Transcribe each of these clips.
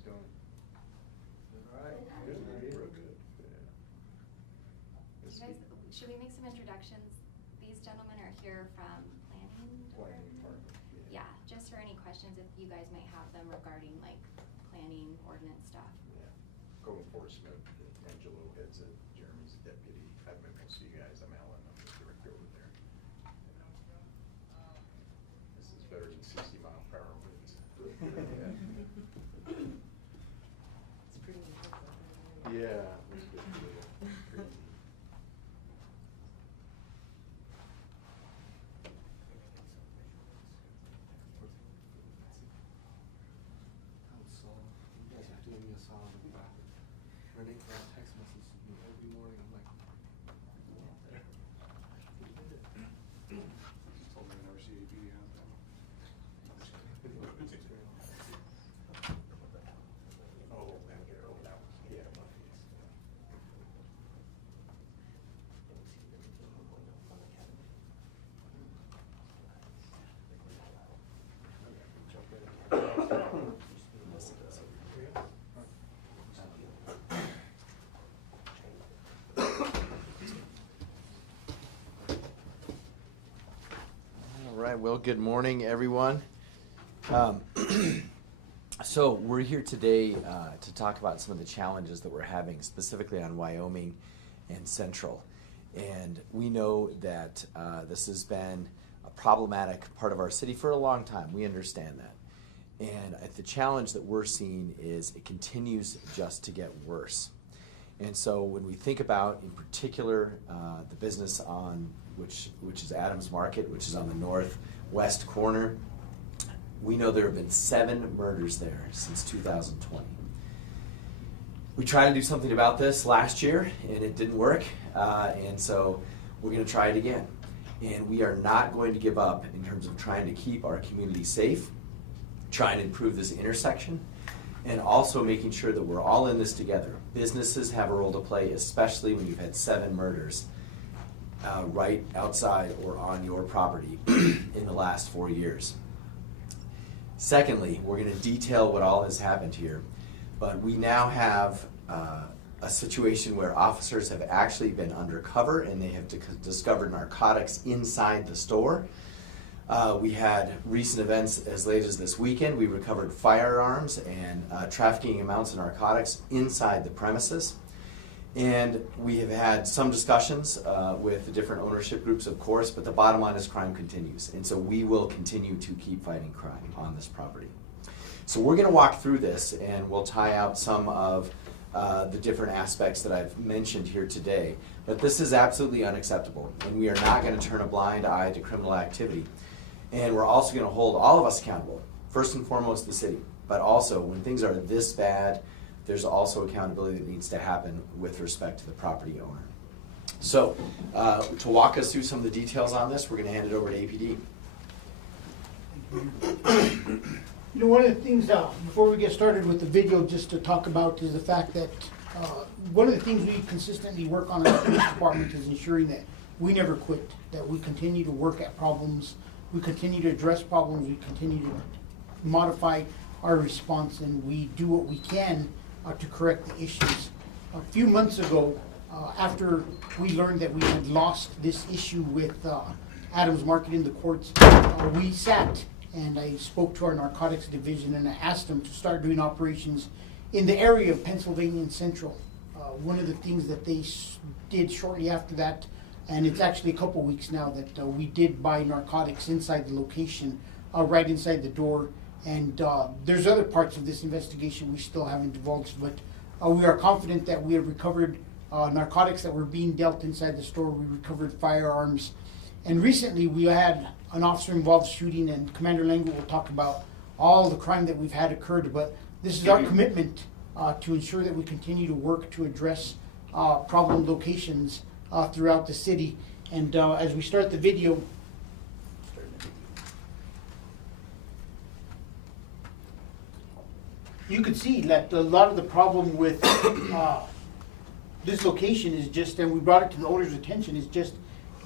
guys doing? All right. Good. Good. Real good. Yeah. Should we make some introductions? These gentlemen are here from planning. Planning department. Yeah, just for any questions if you guys might have them regarding like planning, ordinance stuff. Yeah. Code enforcement. Angelo heads it. Jeremy's the deputy. I've met most of you guys. I'm Alan. I'm the director over there. This is better than 60-mile-per-hour winds. Yeah. It's pretty incredible. Yeah, it was good. Crazy. So, you guys are doing me a solid back. Renee got text message me every morning. I'm like, go out there. You did it. Just told me I never see APD hands down. Oh, man, that was, yeah. All right, well, good morning, everyone. So we're here today to talk about some of the challenges that we're having, specifically on Wyoming and Central. And we know that this has been a problematic part of our city for a long time. We understand that. And the challenge that we're seeing is it continues just to get worse. And so when we think about, in particular, the business on which is Adams Market, which is on the northwest corner, we know there have been 7 murders there since 2020. We tried to do something about this last year, and it didn't work. And so we're going to try it again. And we are not going to give up in terms of trying to keep our community safe, trying to improve this intersection, and also making sure that we're all in this together. Businesses have a role to play, especially when you've had 7 murders right outside or on your property in the last 4 years. Secondly, we're going to detail what all has happened here, but we now have a situation where officers have actually been undercover and they have discovered narcotics inside the store. We had recent events as late as this weekend. We recovered firearms and trafficking amounts of narcotics inside the premises. And we have had some discussions with the different ownership groups, of course, but the bottom line is crime continues. And so we will continue to keep fighting crime on this property. So we're going to walk through this and we'll tie out some of the different aspects that I've mentioned here today. But this is absolutely unacceptable, and we are not going to turn a blind eye to criminal activity. And we're also going to hold all of us accountable, first and foremost the city, but also when things are this bad, there's also accountability that needs to happen with respect to the property owner. So to walk us through some of the details on this, we're going to hand it over to APD. You know, one of the things, before we get started with the video, just to talk about is the fact that one of the things we consistently work on in the police department is ensuring that we never quit, that we continue to work at problems, we continue to address problems, we continue to modify our response, and we do what we can to correct the issues. A few months ago, after we learned that we had lost this issue with Adams Market in the courts, we sat and I spoke to our narcotics division and I asked them to start doing operations in the area of Pennsylvania and Central. One of the things that they did shortly after that, and it's actually a couple weeks now, that we did buy narcotics inside the location, right inside the door. And there's other parts of this investigation we still haven't divulged, but we are confident that we have recovered narcotics that were being dealt inside the store. We recovered firearms. And recently we had an officer-involved shooting, and Commander Lango will talk about all the crime that we've had occurred. But this is our commitment to ensure that we continue to work to address problem locations throughout the city. And as we start the video, you could see that a lot of the problem with this location is just, and we brought it to the owner's attention, is just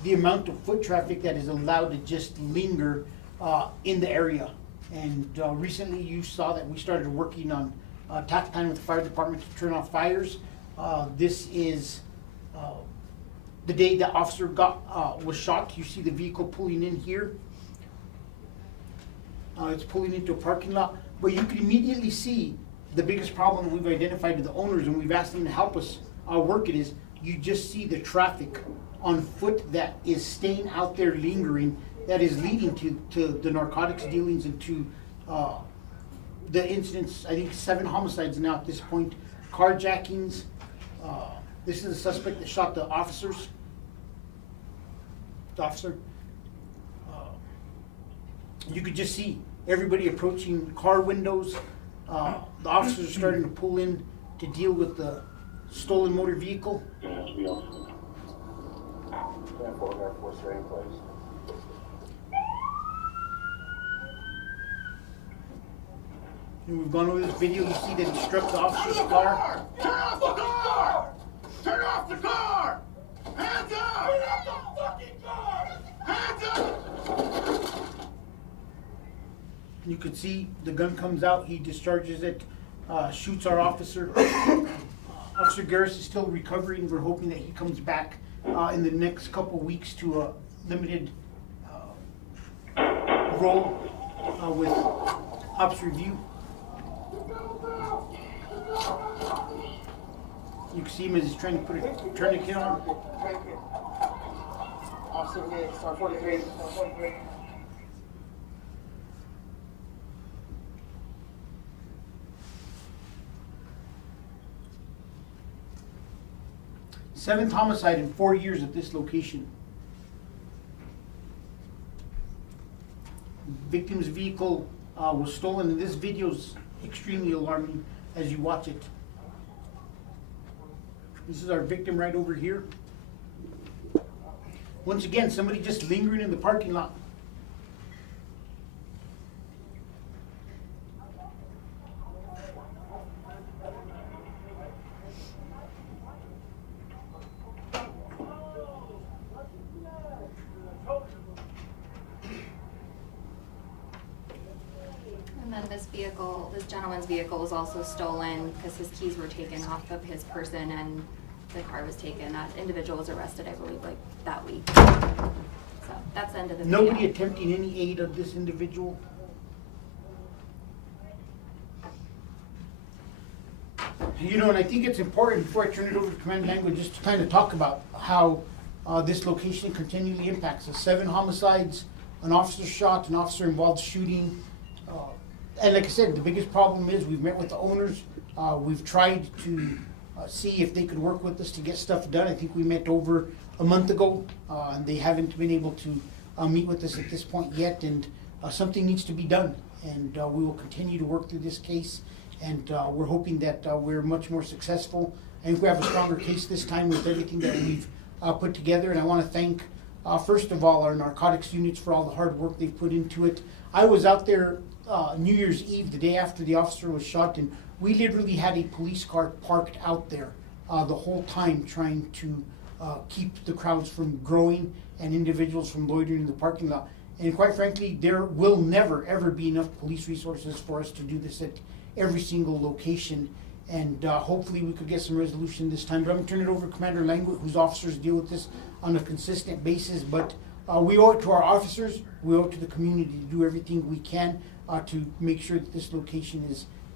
the amount of foot traffic that is allowed to just linger in the area. And recently you saw that we started working on tact time with the fire department to turn off fires. This is the day the officer was shot. You see the vehicle pulling in here. It's pulling into a parking lot, but you can immediately see the biggest problem we've identified to the owners, and we've asked them to help us work it, is you just see the traffic on foot that is staying out there lingering, that is leading to the narcotics dealings and to the incidents. I think 7 homicides now at this point, carjackings. This is the suspect that shot the officers. The officer. You could just see everybody approaching car windows. The officers are starting to pull in to deal with the stolen motor vehicle. And we've gone over this video. You see that he struck the officer's car. Turn off the car! Turn off the car! Hands up! Turn off the fucking car! Hands up! You could see the gun comes out. He discharges it, shoots our officer. Officer Garris is still recovering. We're hoping that he comes back in the next couple weeks to a limited role with ops review. You can see him as he's trying to put a tourniquet on. Officer Vic, star 43. 7th homicide in 4 years at this location. Victim's vehicle was stolen, and this video is extremely alarming as you watch it. This is our victim right over here. Once again, somebody just lingering in the parking lot. And then this gentleman's vehicle was also stolen because his keys were taken off of his person and the car was taken. That individual was arrested, I believe, like that week. So that's the end of the video. Nobody attempting any aid of this individual. You know, and I think it's important, before I turn it over to Command Language, just to kind of talk about how this location continually impacts us. 7 homicides, an officer shot, an officer involved shooting. And like I said, the biggest problem is we've met with the owners. We've tried to see if they could work with us to get stuff done. I think we met over a month ago, and they haven't been able to meet with us at this point yet. And something needs to be done. And we will continue to work through this case. And we're hoping that we're much more successful. I think we have a stronger case this time with everything that we've put together. And I want to thank, first of all, our narcotics units for all the hard work they've put into it. I was out there New Year's Eve, the day after the officer was shot, and we literally had a police car parked out there the whole time, trying to keep the crowds from growing and individuals from loitering in the parking lot. And quite frankly, there will never, ever be enough police resources for us to do this at every single location. And hopefully we could get some resolution this time. But I'm going to turn it over to Commander Langwood, whose officers deal with this on a consistent basis. But we owe it to our officers, we owe it to the community to do everything we can to make sure that this location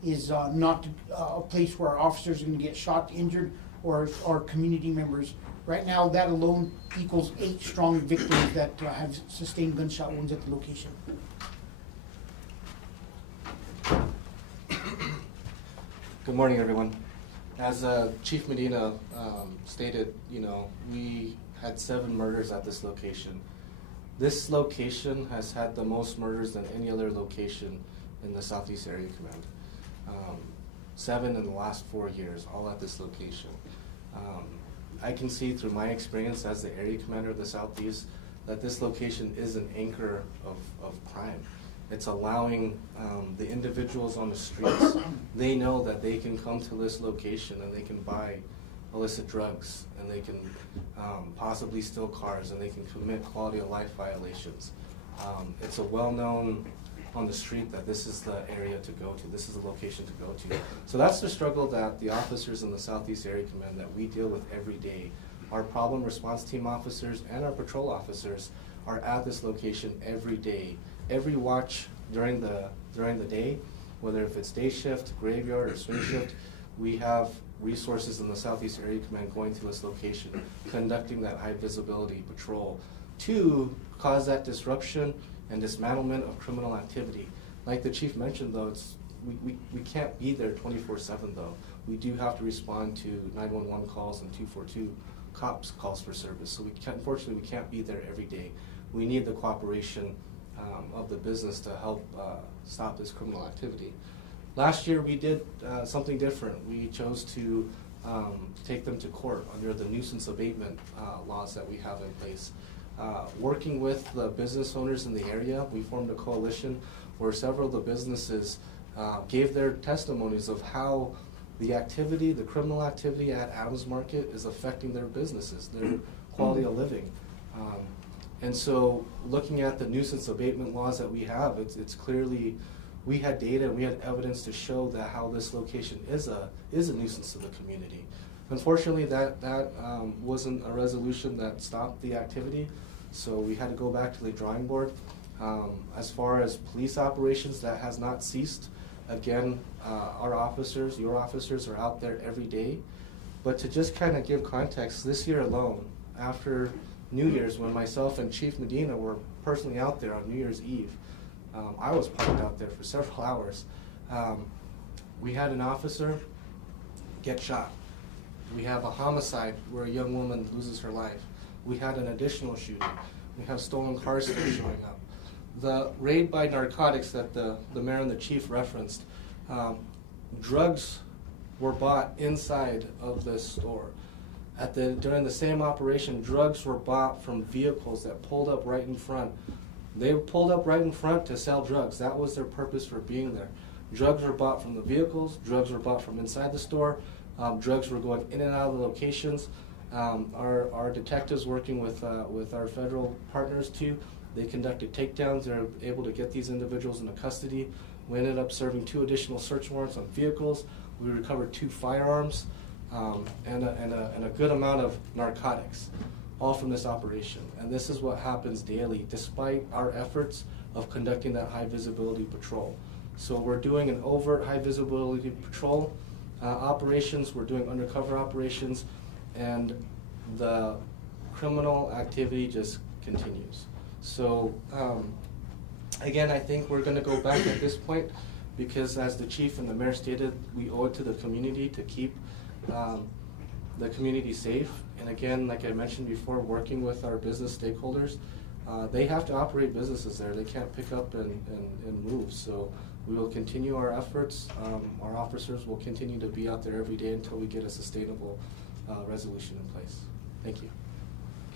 is not a place where our officers are going to get shot, injured, or community members. Right now, that alone equals 8 strong victims that have sustained gunshot wounds at the location. Good morning, everyone. As Chief Medina stated, we had 7 murders at this location. This location has had the most murders than any other location in the Southeast Area Command. 7 in the last 4 years, all at this location. I can see through my experience as the area commander of the Southeast that this location is an anchor of crime. It's allowing the individuals on the streets, they know that they can come to this location and they can buy illicit drugs, and they can possibly steal cars, and they can commit quality of life violations. It's a well-known on the street that this is the area to go to, this is the location to go to. So that's the struggle that the officers in the Southeast Area Command that we deal with every day. Our problem response team officers and our patrol officers are at this location every day. Every watch during the day, whether if it's day shift, graveyard, or swing shift, we have resources in the Southeast Area Command going to this location, conducting that high visibility patrol to cause that disruption and dismantlement of criminal activity. Like the chief mentioned though, we can't be there 24/7 though. We do have to respond to 911 calls and 242 cops calls for service. So unfortunately we can't be there every day. We need the cooperation of the business to help stop this criminal activity. Last year we did something different. We chose to take them to court under the nuisance abatement laws that we have in place. Working with the business owners in the area, we formed a coalition where several of the businesses gave their testimonies of how the activity, the criminal activity at Adams Market is affecting their businesses, their quality of living. And so looking at the nuisance abatement laws that we have, it's clearly, we had data and we had evidence to show that how this location is a nuisance to the community. Unfortunately, that wasn't a resolution that stopped the activity, so we had to go back to the drawing board. As far as police operations, that has not ceased. Again, our officers, your officers are out there every day. But to just kind of give context, this year alone, after New Year's, when myself and Chief Medina were personally out there on New Year's Eve, I was parked out there for several hours. We had an officer get shot. We have a homicide where a young woman loses her life. We had an additional shooting. We have stolen cars showing up. The raid by narcotics that the mayor and the chief referenced, drugs were bought inside of this store. During the same operation, drugs were bought from vehicles that pulled up right in front. They pulled up right in front to sell drugs. That was their purpose for being there. Drugs were bought from the vehicles. Drugs were bought from inside the store. Drugs were going in and out of the locations. Our detectives working with our federal partners too, they conducted takedowns. They were able to get these individuals into custody. We ended up serving 2 additional search warrants on vehicles. We recovered 2 firearms and a good amount of narcotics, all from this operation. And this is what happens daily, despite our efforts of conducting that high visibility patrol. So we're doing an overt high visibility patrol operations, we're doing undercover operations, and the criminal activity just continues. So again, I think we're going to go back at this point because, as the chief and the mayor stated, we owe it to the community to keep the community safe. And again, like I mentioned before, working with our business stakeholders, they have to operate businesses there. They can't pick up and move. So we will continue our efforts. Our officers will continue to be out there every day until we get a sustainable resolution in place. Thank you.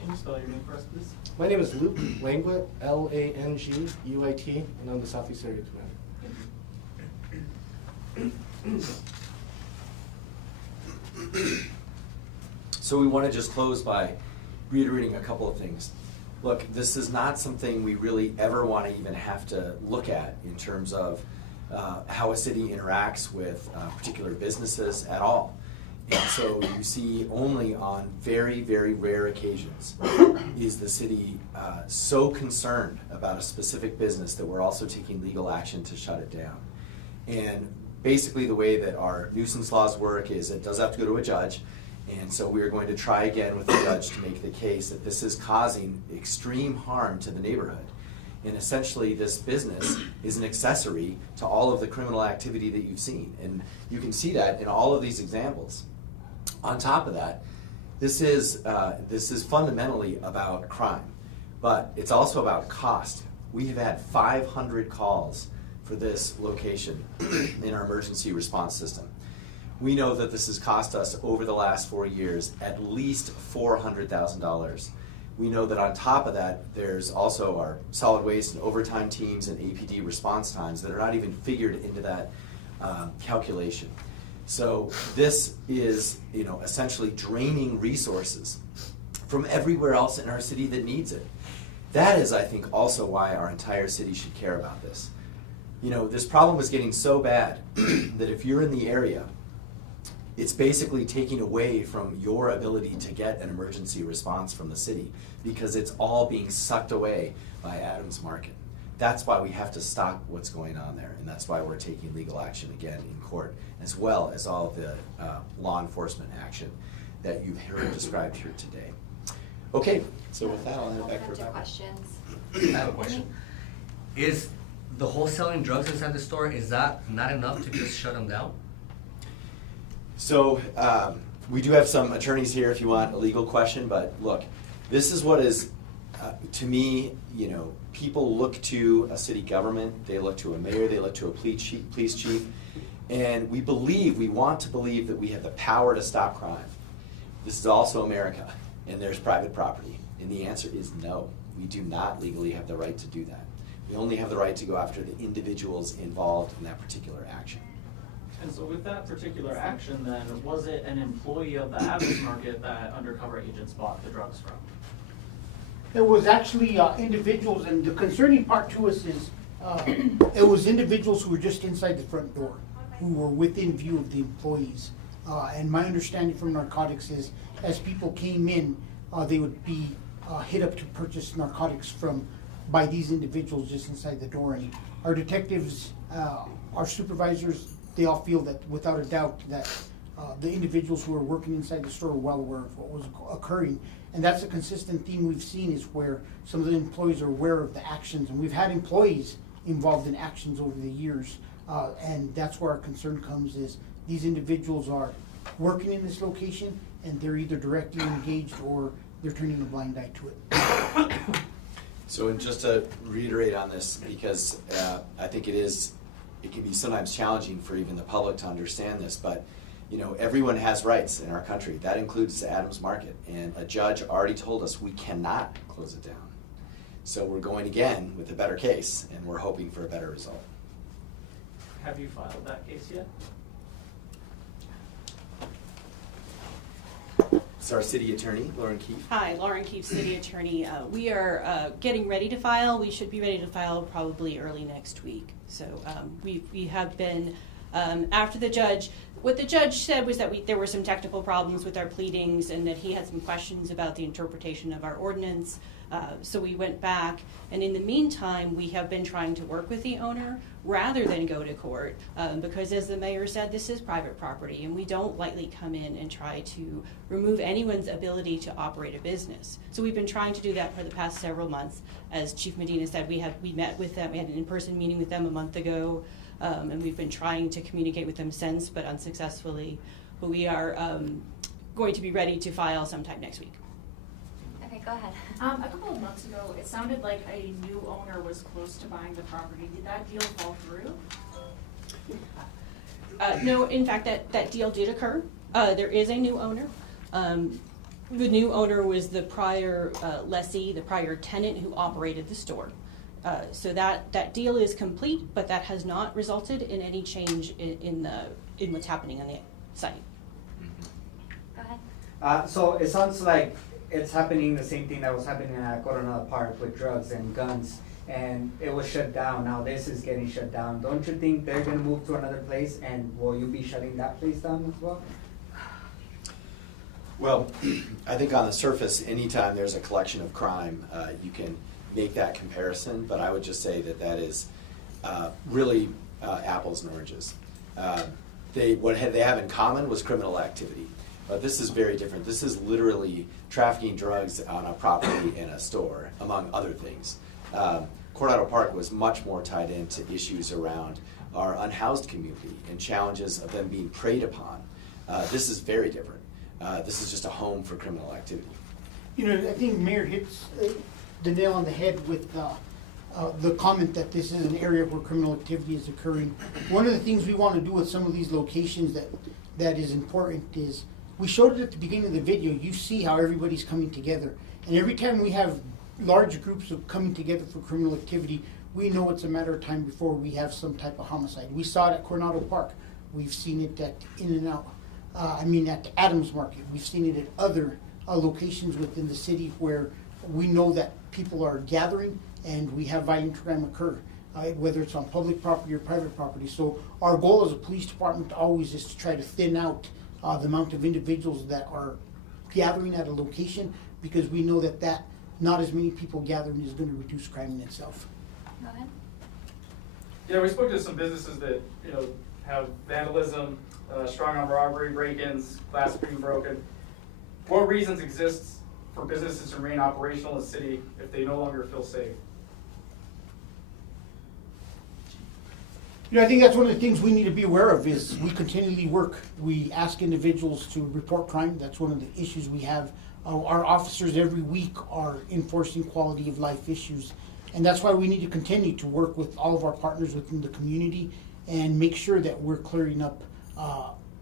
Can you spell your name for us, please? My name is Luke Languit, Languit, and I'm the Southeast Area Commander. So we want to just close by reiterating a couple of things. Look, this is not something we really ever want to even have to look at in terms of how a city interacts with particular businesses at all. And so you see only on very, very rare occasions is the city so concerned about a specific business that we're also taking legal action to shut it down. And basically the way that our nuisance laws work is it does have to go to a judge. And so we are going to try again with the judge to make the case that this is causing extreme harm to the neighborhood. And essentially this business is an accessory to all of the criminal activity that you've seen. And you can see that in all of these examples. On top of that, this is fundamentally about crime, but it's also about cost. We have had 500 calls for this location in our emergency response system. We know that this has cost us over the last 4 years at least $400,000. We know that on top of that, there's also our solid waste and overtime teams and APD response times that are not even figured into that calculation. So this is, essentially draining resources from everywhere else in our city that needs it. That is, I think, also why our entire city should care about this. You know, this problem is getting so bad that if you're in the area, it's basically taking away from your ability to get an emergency response from the city because it's all being sucked away by Adams Market. That's why we have to stop what's going on there, and that's why we're taking legal action again in court, as well as all of the law enforcement action that you've heard described here today. Okay, so with that, I'll hand it back to Bunch of Rebecca. questions. I have a question. Is the wholesaling drugs inside the store, is that not enough to just shut them down? So we do have some attorneys here if you want a legal question, but look, this is what is, to me, you know, people look to a city government, they look to a mayor, they look to a police chief, and we want to believe that we have the power to stop crime. This is also America, and there's private property, and the answer is no. We do not legally have the right to do that. We only have the right to go after the individuals involved in that particular action. And so with that particular action then, was it an employee of the Adams Market that undercover agents bought the drugs from? It was actually individuals, and the concerning part to us is it was individuals who were just inside the front door, who were within view of the employees. And my understanding from narcotics is, as people came in, they would be hit up to purchase narcotics by these individuals just inside the door. And our detectives, our supervisors, they all feel that without a doubt that the individuals who were working inside the store were well aware of what was occurring. And that's a consistent theme we've seen, is where some of the employees are aware of the actions. And we've had employees involved in actions over the years. And that's where our concern comes, is these individuals are working in this location and they're either directly engaged or they're turning a blind eye to it. So, and just to reiterate on this, because I think it can be sometimes challenging for even the public to understand this, but you know, everyone has rights in our country. That includes the Adams Market, and a judge already told us we cannot close it down. So we're going again with a better case, and we're hoping for a better result. Have you filed that case yet? It's our city attorney, Lauren Keefe. Hi, Lauren Keefe, city attorney. We are getting ready to file. We should be ready to file probably early next week. So we have been after the judge. What the judge said was that there were some technical problems with our pleadings and that he had some questions about the interpretation of our ordinance. So we went back, and in the meantime, we have been trying to work with the owner rather than go to court, because as the mayor said, this is private property, and we don't lightly come in and try to remove anyone's ability to operate a business. So we've been trying to do that for the past several months. As Chief Medina said, we met with them, we had an in-person meeting with them a month ago, and we've been trying to communicate with them since, but unsuccessfully. But we are going to be ready to file sometime next week. Okay, go ahead. A couple of months ago, it sounded like a new owner was close to buying the property. Did that deal fall through? No, in fact, that deal did occur. There is a new owner. The new owner was the prior lessee, the prior tenant who operated the store. So that deal is complete, but that has not resulted in any change in what's happening on the site. Go ahead. So it sounds like it's happening, the same thing that was happening at Coronado Park with drugs and guns, and it was shut down. Now this is getting shut down. Don't you think they're going to move to another place, and will you be shutting that place down as well? Well, I think on the surface, anytime there's a collection of crime, you can make that comparison, but I would just say that is really apples and oranges. What they have in common was criminal activity. But this is very different. This is literally trafficking drugs on a property in a store, among other things. Coronado Park was much more tied into issues around our unhoused community and challenges of them being preyed upon. This is very different. This is just a home for criminal activity. You know, I think Mayor hits the nail on the head with the comment that this is an area where criminal activity is occurring. One of the things we want to do with some of these locations that is important is, we showed it at the beginning of the video. You see how everybody's coming together. And every time we have large groups of coming together for criminal activity, we know it's a matter of time before we have some type of homicide. We saw it at Coronado Park. We've seen it at In-N-Out. At Adams Market. We've seen it at other locations within the city where we know that people are gathering and we have violent crime occur. whether it's on public property or private property. So our goal as a police department always is to try to thin out the amount of individuals that are gathering at a location, because we know that not as many people gathering is going to reduce crime in itself. Go ahead. Yeah, we spoke to some businesses that, have vandalism, strong arm robbery, break-ins, glass being broken. What reasons exist for businesses to remain operational in the city if they no longer feel safe? I think that's one of the things we need to be aware of is we continually work. We ask individuals to report crime. That's one of the issues we have. Our officers every week are enforcing quality of life issues. And that's why we need to continue to work with all of our partners within the community and make sure that we're clearing up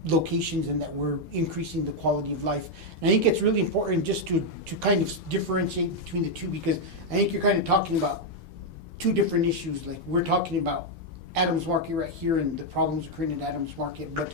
locations and that we're increasing the quality of life. And I think it's really important just to kind of differentiate between the two, because I think you're kind of talking about two different issues. Like we're talking about Adams Market right here and the problems occurring at Adams Market, but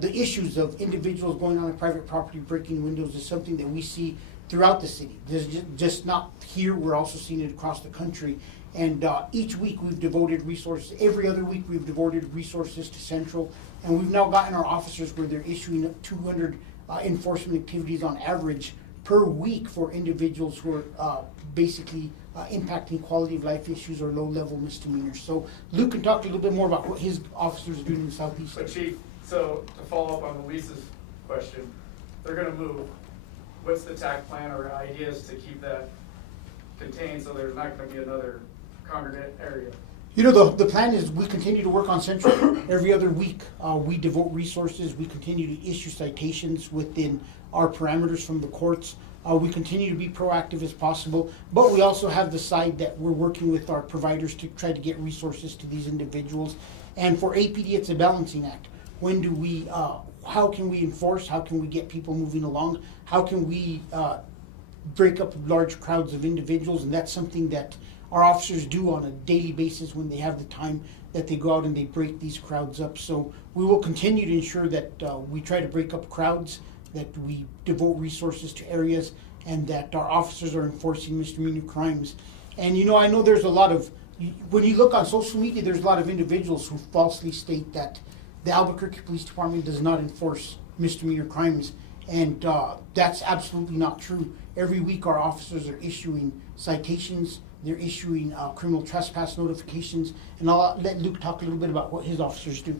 the issues of individuals going on a private property breaking windows is something that we see throughout the city. There's just not here, we're also seeing it across the country. And each week we've devoted resources, every other week we've devoted resources to Central, and we've now gotten our officers where they're issuing 200 enforcement activities on average per week for individuals who are basically impacting quality of life issues or low-level misdemeanors. So Luke can talk a little bit more about what his officers are doing in the Southeast. But Chief, so to follow up on Luis's question, they're gonna move. What's the TAC plan or ideas to keep that contained so there's not gonna be another congregate area? The plan is we continue to work on Central. Every other week, we devote resources. We continue to issue citations within our parameters from the courts. We continue to be proactive as possible, but we also have the side that we're working with our providers to try to get resources to these individuals. And for APD, it's a balancing act. When do we, how can we enforce? How can we get people moving along? How can we break up large crowds of individuals? And that's something that our officers do on a daily basis when they have the time, that they go out and they break these crowds up. So we will continue to ensure that we try to break up crowds, that we devote resources to areas, and that our officers are enforcing misdemeanor crimes. And I know there's a lot of, when you look on social media, there's a lot of individuals who falsely state that the Albuquerque Police Department does not enforce misdemeanor crimes. And that's absolutely not true. Every week our officers are issuing citations, they're issuing criminal trespass notifications, and I'll let Luke talk a little bit about what his officers do.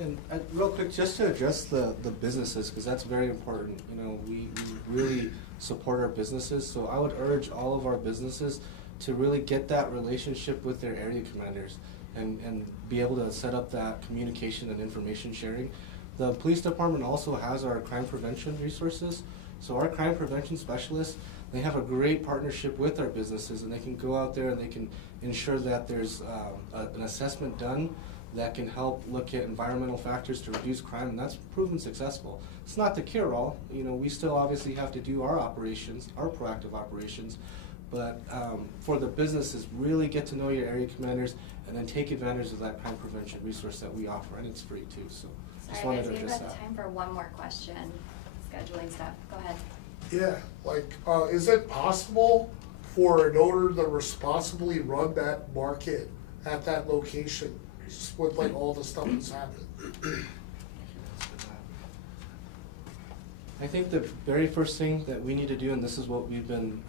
And real quick, just to address the businesses, because that's very important. We really support our businesses, so I would urge all of our businesses to really get that relationship with their area commanders and be able to set up that communication and information sharing. The police department also has our crime prevention resources. So our crime prevention specialists, they have a great partnership with our businesses, and they can go out there and they can ensure that there's an assessment done that can help look at environmental factors to reduce crime, and that's proven successful. It's not the cure-all. We still obviously have to do our operations, our proactive operations, but for the businesses, really get to know your area commanders and then take advantage of that crime prevention resource that we offer, and it's free too. So just Sorry wanted guys, to we've address got that. time for one more question. Scheduling stuff. Go ahead. Yeah, is it possible for an owner to responsibly run that market at that location with all the stuff that's happened? I think the very first thing that we need to do, and this is what we've been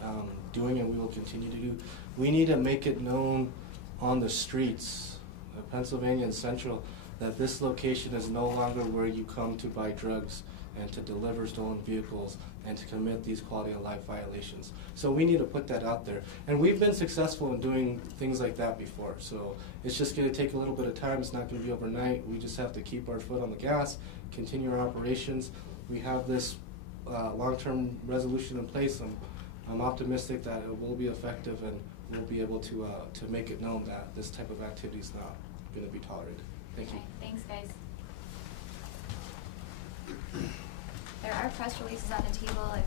doing and we will continue to do, we need to make it known on the streets of Pennsylvania and Central that this location is no longer where you come to buy drugs and to deliver stolen vehicles and to commit these quality of life violations. So we need to put that out there. And we've been successful in doing things like that before. So it's just going to take a little bit of time. It's not going to be overnight. We just have to keep our foot on the gas, continue our operations. We have this long-term resolution in place. I'm optimistic that it will be effective, and we'll be able to make it known that this type of activity is not going to be tolerated. Thank you. Okay, thanks guys. There are press releases on the table if you